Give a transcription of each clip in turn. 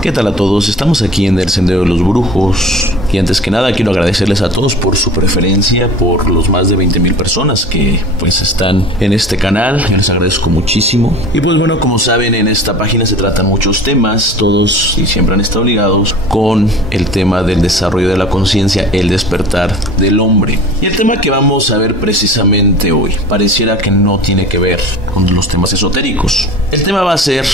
¿Qué tal a todos? Estamos aquí en el Sendero de los Brujos y antes que nada quiero agradecerles a todos por su preferencia, por los más de 20,000 personas que pues están en este canal. Yo les agradezco muchísimo. Y pues bueno, como saben, en esta página se tratan muchos temas, todos y siempre han estado ligados con el tema del desarrollo de la conciencia, el despertar del hombre. Y el tema que vamos a ver precisamente hoy pareciera que no tiene que ver con los temas esotéricos. El tema va a ser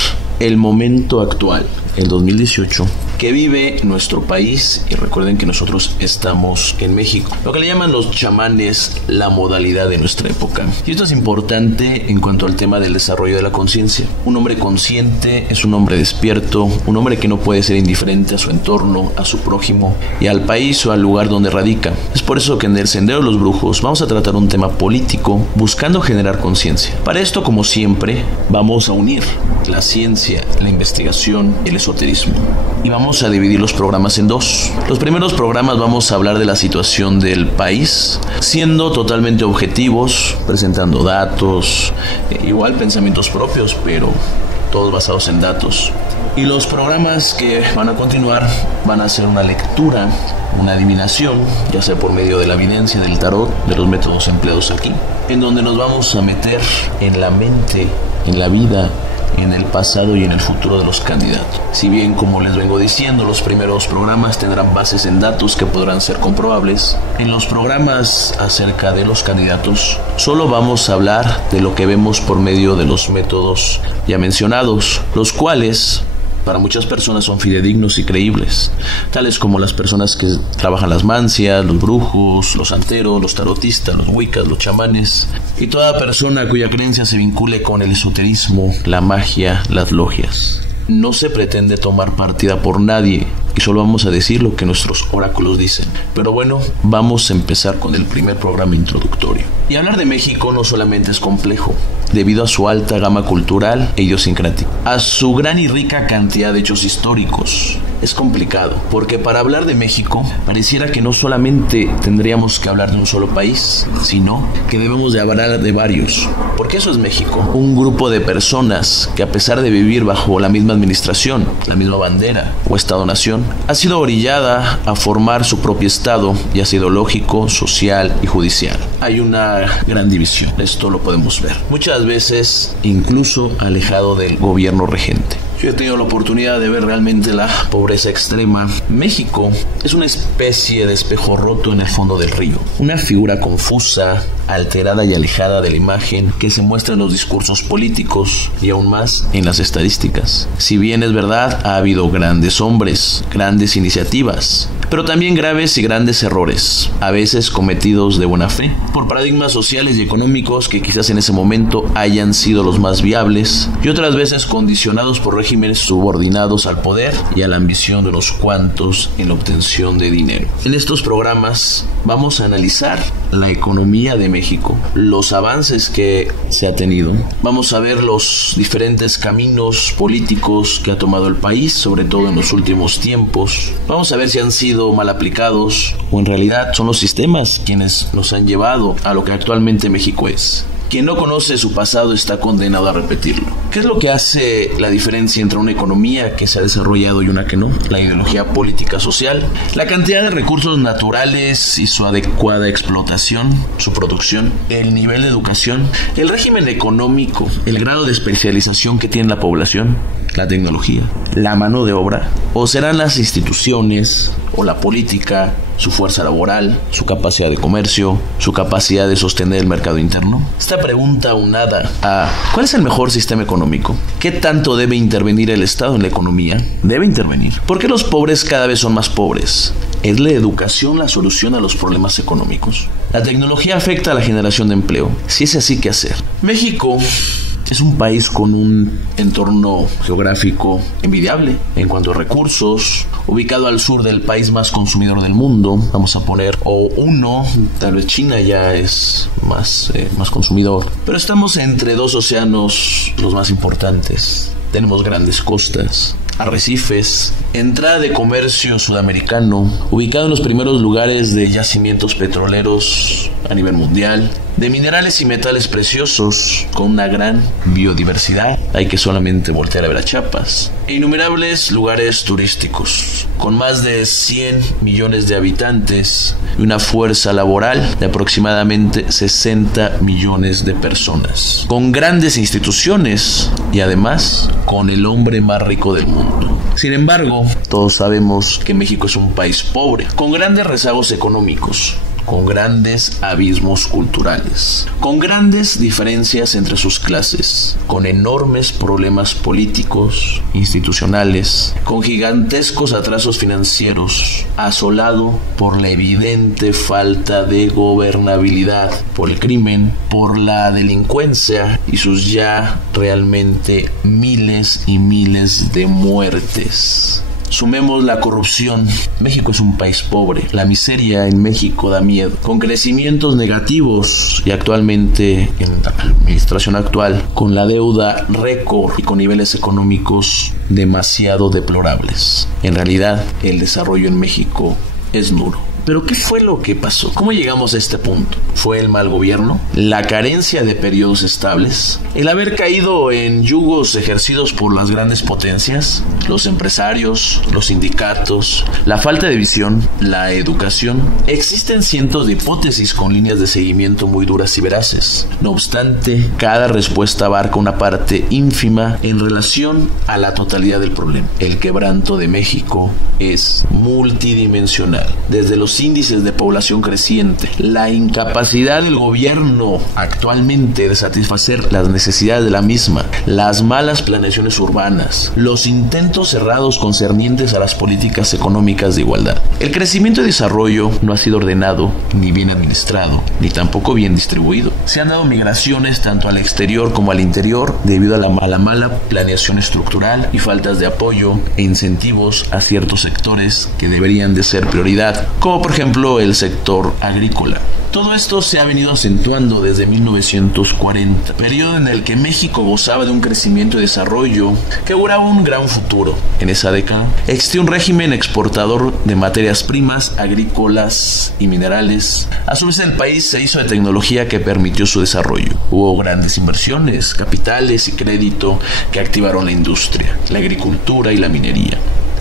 el momento actual, el 2018, que vive nuestro país, y recuerden que nosotros estamos en México, lo que le llaman los chamanes, la modalidad de nuestra época. Y esto es importante en cuanto al tema del desarrollo de la conciencia. Un hombre consciente es un hombre despierto, un hombre que no puede ser indiferente a su entorno, a su prójimo y al país o al lugar donde radica. Es por eso que en el Sendero de los Brujos vamos a tratar un tema político buscando generar conciencia. Para esto, como siempre, vamos a unir la ciencia, la investigación y el esoterismo. Y vamos a dividir los programas en dos. Los primeros programas vamos a hablar de la situación del país, siendo totalmente objetivos, presentando datos, igual pensamientos propios, pero todos basados en datos. Y los programas que van a continuar van a ser una lectura, una adivinación, ya sea por medio de la evidencia, del tarot, de los métodos empleados aquí, en donde nos vamos a meter en la mente, en la vida, en el pasado y en el futuro de los candidatos. Si bien, como les vengo diciendo, los primeros programas tendrán bases en datos que podrán ser comprobables, en los programas acerca de los candidatos solo vamos a hablar de lo que vemos por medio de los métodos ya mencionados, los cuales para muchas personas son fidedignos y creíbles, tales como las personas que trabajan las mancias, los brujos, los santeros, los tarotistas, los wiccas, los chamanes y toda persona cuya creencia se vincule con el esoterismo, la magia, las logias. No se pretende tomar partida por nadie y solo vamos a decir lo que nuestros oráculos dicen. Pero bueno, vamos a empezar con el primer programa introductorio. Y hablar de México no solamente es complejo, debido a su alta gama cultural e idiosincrática, a su gran y rica cantidad de hechos históricos. Es complicado, porque para hablar de México, pareciera que no solamente tendríamos que hablar de un solo país, sino que debemos de hablar de varios. Porque eso es México, un grupo de personas que a pesar de vivir bajo la misma administración, la misma bandera o estado-nación, ha sido orillada a formar su propio estado, ya sea ideológico, social y judicial. Hay una gran división, esto lo podemos ver. Muchas veces incluso alejado del gobierno regente. Yo he tenido la oportunidad de ver realmente la pobreza extrema. México es una especie de espejo roto en el fondo del río. Una figura confusa, alterada y alejada de la imagen que se muestra en los discursos políticos y aún más en las estadísticas. Si bien es verdad, ha habido grandes hombres, grandes iniciativas, pero también graves y grandes errores, a veces cometidos de buena fe, por paradigmas sociales y económicos que quizás en ese momento hayan sido los más viables y otras veces condicionados por regímenes subordinados al poder y a la ambición de unos cuantos en la obtención de dinero. En estos programas vamos a analizar la economía de México, los avances que se ha tenido. Vamos a ver los diferentes caminos políticos que ha tomado el país, sobre todo en los últimos tiempos. Vamos a ver si han sido mal aplicados o en realidad son los sistemas quienes nos han llevado a lo que actualmente México es. Quien no conoce su pasado está condenado a repetirlo. ¿Qué es lo que hace la diferencia entre una economía que se ha desarrollado y una que no? La ideología política social, la cantidad de recursos naturales y su adecuada explotación, su producción, el nivel de educación, el régimen económico, el grado de especialización que tiene la población, la tecnología, la mano de obra, o serán las instituciones o la política, su fuerza laboral, su capacidad de comercio, su capacidad de sostener el mercado interno. Esta pregunta aunada a ¿cuál es el mejor sistema económico? ¿Qué tanto debe intervenir el Estado en la economía? Debe intervenir. ¿Por qué los pobres cada vez son más pobres? ¿Es la educación la solución a los problemas económicos? ¿La tecnología afecta a la generación de empleo? Si es así, ¿qué hacer? México es un país con un entorno geográfico envidiable en cuanto a recursos, ubicado al sur del país más consumidor del mundo, vamos a poner, o uno, tal vez China ya es más consumidor, pero estamos entre dos océanos los más importantes. Tenemos grandes costas, arrecifes, entrada de comercio sudamericano, ubicado en los primeros lugares de yacimientos petroleros a nivel mundial, de minerales y metales preciosos, con una gran biodiversidad, hay que solamente voltear a ver a Chiapas, e innumerables lugares turísticos, con más de 100 millones de habitantes y una fuerza laboral de aproximadamente 60 millones de personas, con grandes instituciones y además con el hombre más rico del mundo. Sin embargo, todos sabemos que México es un país pobre, con grandes rezagos económicos, con grandes abismos culturales, con grandes diferencias entre sus clases, con enormes problemas políticos, institucionales, con gigantescos atrasos financieros, asolado por la evidente falta de gobernabilidad, por el crimen, por la delincuencia y sus ya realmente miles y miles de muertes. Sumemos la corrupción. México es un país pobre. La miseria en México da miedo. Con crecimientos negativos y actualmente en la administración actual, con la deuda récord y con niveles económicos demasiado deplorables. En realidad, el desarrollo en México es nulo. ¿Pero qué fue lo que pasó? ¿Cómo llegamos a este punto? ¿Fue el mal gobierno? ¿La carencia de periodos estables? ¿El haber caído en yugos ejercidos por las grandes potencias? ¿Los empresarios? ¿Los sindicatos? ¿La falta de visión? ¿La educación? Existen cientos de hipótesis con líneas de seguimiento muy duras y veraces. No obstante, cada respuesta abarca una parte ínfima en relación a la totalidad del problema. El quebranto de México es multidimensional. Desde los índices de población creciente, la incapacidad del gobierno actualmente de satisfacer las necesidades de la misma, las malas planeaciones urbanas, los intentos cerrados concernientes a las políticas económicas de igualdad. El crecimiento y desarrollo no ha sido ordenado, ni bien administrado, ni tampoco bien distribuido. Se han dado migraciones tanto al exterior como al interior debido a la mala planeación estructural y faltas de apoyo e incentivos a ciertos sectores que deberían de ser prioridad, como por ejemplo el sector agrícola. Todo esto se ha venido acentuando desde 1940, periodo en el que México gozaba de un crecimiento y desarrollo que auguraba un gran futuro. En esa década existió un régimen exportador de materias primas, agrícolas y minerales. A su vez, el país se hizo de tecnología que permitió su desarrollo. Hubo grandes inversiones, capitales y crédito que activaron la industria, la agricultura y la minería.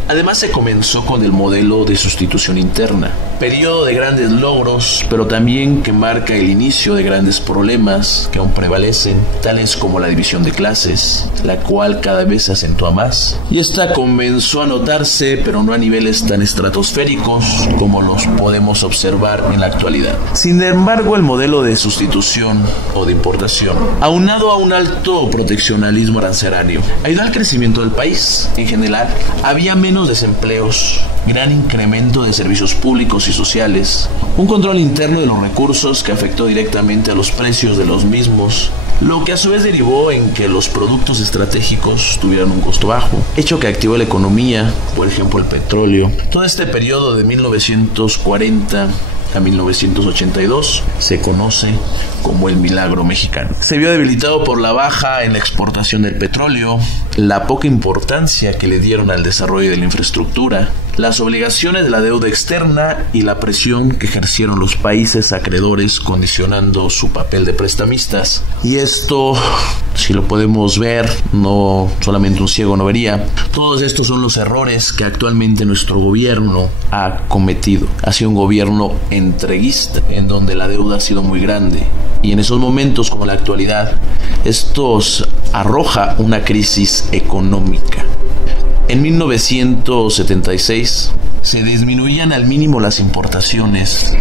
Además, se comenzó con el modelo de sustitución interna, periodo de grandes logros, pero también que marca el inicio de grandes problemas que aún prevalecen, tales como la división de clases, la cual cada vez se acentúa más. Y esta comenzó a notarse, pero no a niveles tan estratosféricos como los podemos observar en la actualidad. Sin embargo, el modelo de sustitución o de importación, aunado a un alto proteccionalismo arancelario, ayudó al crecimiento del país. En general, había menos desempleos, gran incremento de servicios públicos y sociales, un control interno de los recursos que afectó directamente a los precios de los mismos, lo que a su vez derivó en que los productos estratégicos tuvieran un costo bajo, hecho que activó la economía, por ejemplo el petróleo. Todo este periodo de 1940 a 1982 se conoce como el milagro mexicano. Se vio debilitado por la baja en la exportación del petróleo, la poca importancia que le dieron al desarrollo de la infraestructura, las obligaciones de la deuda externa y la presión que ejercieron los países acreedores condicionando su papel de prestamistas. Y esto, si lo podemos ver, no solamente un ciego no vería. Todos estos son los errores que actualmente nuestro gobierno ha cometido. Ha sido un gobierno entreguista, en donde la deuda ha sido muy grande. Y en esos momentos como la actualidad, esto arroja una crisis económica. En 1976 se disminuían al mínimo las importaciones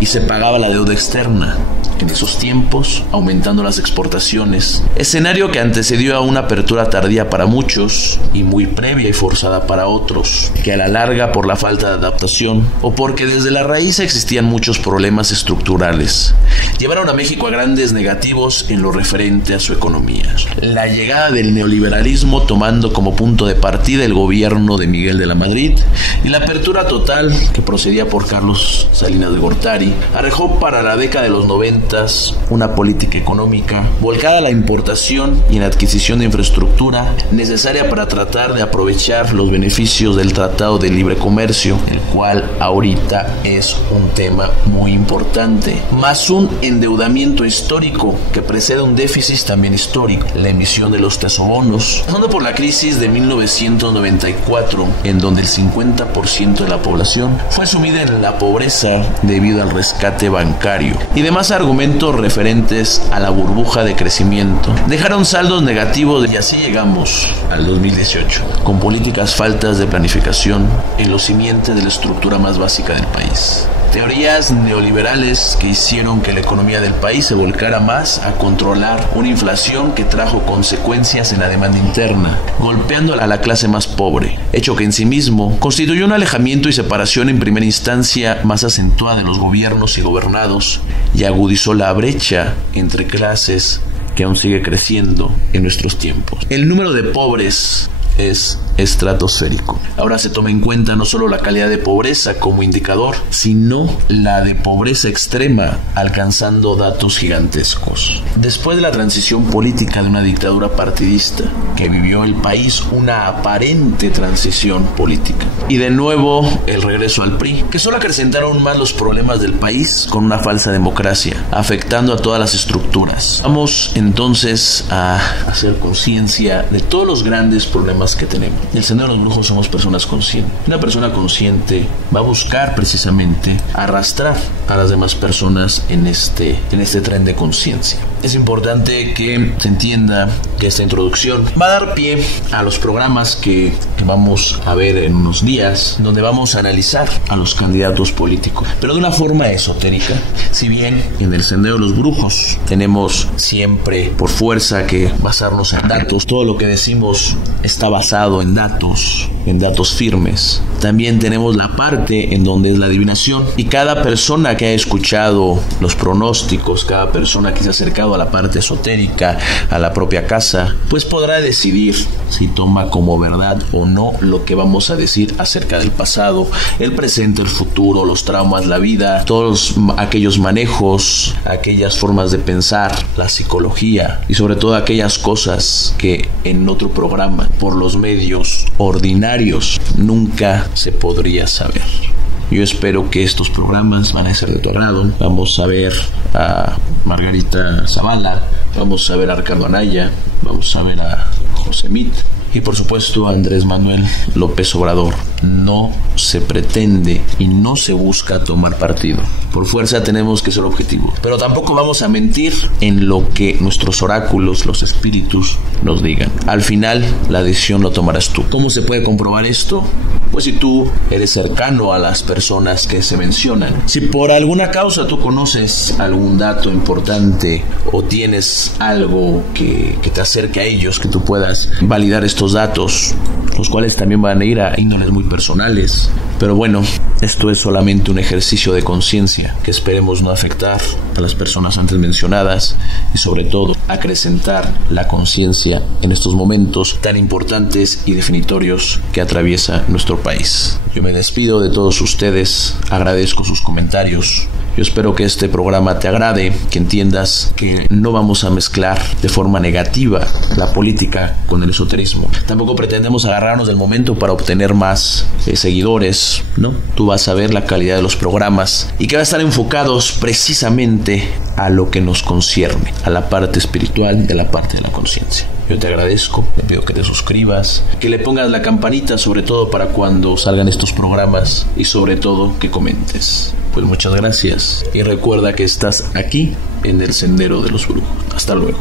y se pagaba la deuda externa. En esos tiempos, aumentando las exportaciones, escenario que antecedió a una apertura tardía para muchos y muy previa y forzada para otros, que a la larga, por la falta de adaptación o porque desde la raíz existían muchos problemas estructurales, llevaron a México a grandes negativos en lo referente a su economía. La llegada del neoliberalismo tomando como punto de partida el gobierno de Miguel de la Madrid y la apertura total que procedía por Carlos Salinas de Gortari Rey arrojó para la década de los 90 una política económica volcada a la importación y en adquisición de infraestructura necesaria para tratar de aprovechar los beneficios del Tratado de Libre Comercio, el cual ahorita es un tema muy importante, más un endeudamiento histórico que precede un déficit también histórico, la emisión de los tesobonos, pasando por la crisis de 1994, en donde el 50% de la población fue sumida en la pobreza debido al rescate bancario y demás argumentos referentes a la burbuja de crecimiento dejaron saldos negativos y así llegamos al 2018 con políticas faltas de planificación en los simientes de la estructura más básica del país. Teorías neoliberales que hicieron que la economía del país se volcara más a controlar una inflación que trajo consecuencias en la demanda interna, golpeando a la clase más pobre, hecho que en sí mismo constituyó un alejamiento y separación en primera instancia más acentuada de los gobiernos y gobernados y agudizó la brecha entre clases que aún sigue creciendo en nuestros tiempos. El número de pobres es estratosférico. Ahora se toma en cuenta no solo la calidad de pobreza como indicador, sino la de pobreza extrema, alcanzando datos gigantescos. Después de la transición política de una dictadura partidista que vivió el país una aparente transición política, y de nuevo el regreso al PRI, que solo acrecentaron más los problemas del país con una falsa democracia, afectando a todas las estructuras. Vamos entonces a hacer conciencia de todos los grandes problemas que tenemos. En el Sendero de los Brujos somos personas conscientes. Una persona consciente va a buscar precisamente arrastrar a las demás personas en este tren de conciencia. Es importante que se entienda que esta introducción va a dar pie a los programas que vamos a ver en unos días, donde vamos a analizar a los candidatos políticos, pero de una forma esotérica. Si bien en el Sendero de los Brujos tenemos siempre por fuerza que basarnos en datos, todo lo que decimos está basado en datos firmes. También tenemos la parte en donde es la adivinación, y cada persona que ha escuchado los pronósticos, cada persona que se ha acercado a la parte esotérica, a la propia casa, pues podrá decidir si toma como verdad o no lo que vamos a decir acerca del pasado, el presente, el futuro, los traumas, la vida, todos aquellos manejos, aquellas formas de pensar, la psicología y sobre todo aquellas cosas que en otro programa por los medios ordinarios nunca se podría saber. Yo espero que estos programas van a ser de tu agrado. Vamos a ver a Margarita Zavala, vamos a ver a Ricardo Anaya, vamos a ver a José Mit y por supuesto a Andrés Manuel López Obrador. No se pretende y no se busca tomar partido. Por fuerza tenemos que ser objetivos, pero tampoco vamos a mentir en lo que nuestros oráculos, los espíritus, nos digan. Al final la decisión lo tomarás tú. ¿Cómo se puede comprobar esto? Pues si tú eres cercano a las personas que se mencionan. Si por alguna causa tú conoces algún dato importante o tienes algo que te acerque a ellos, que tú puedas validar estos datos, los cuales también van a ir a índoles muy personales. Pero bueno, esto es solamente un ejercicio de conciencia que esperemos no afectar a las personas antes mencionadas y sobre todo acrecentar la conciencia en estos momentos tan importantes y definitorios que atraviesa nuestro país. Yo me despido de todos ustedes, agradezco sus comentarios. Yo espero que este programa te agrade, que entiendas que no vamos a mezclar de forma negativa la política con el esoterismo. Tampoco pretendemos agarrarnos del momento para obtener más seguidores, ¿no? Tú vas a ver la calidad de los programas y que va a estar enfocados precisamente a lo que nos concierne, a la parte espiritual de la parte de la conciencia. Yo te agradezco, te pido que te suscribas, que le pongas la campanita sobre todo para cuando salgan estos programas y sobre todo que comentes. Pues muchas gracias y recuerda que estás aquí en el Sendero de los Brujos. Hasta luego.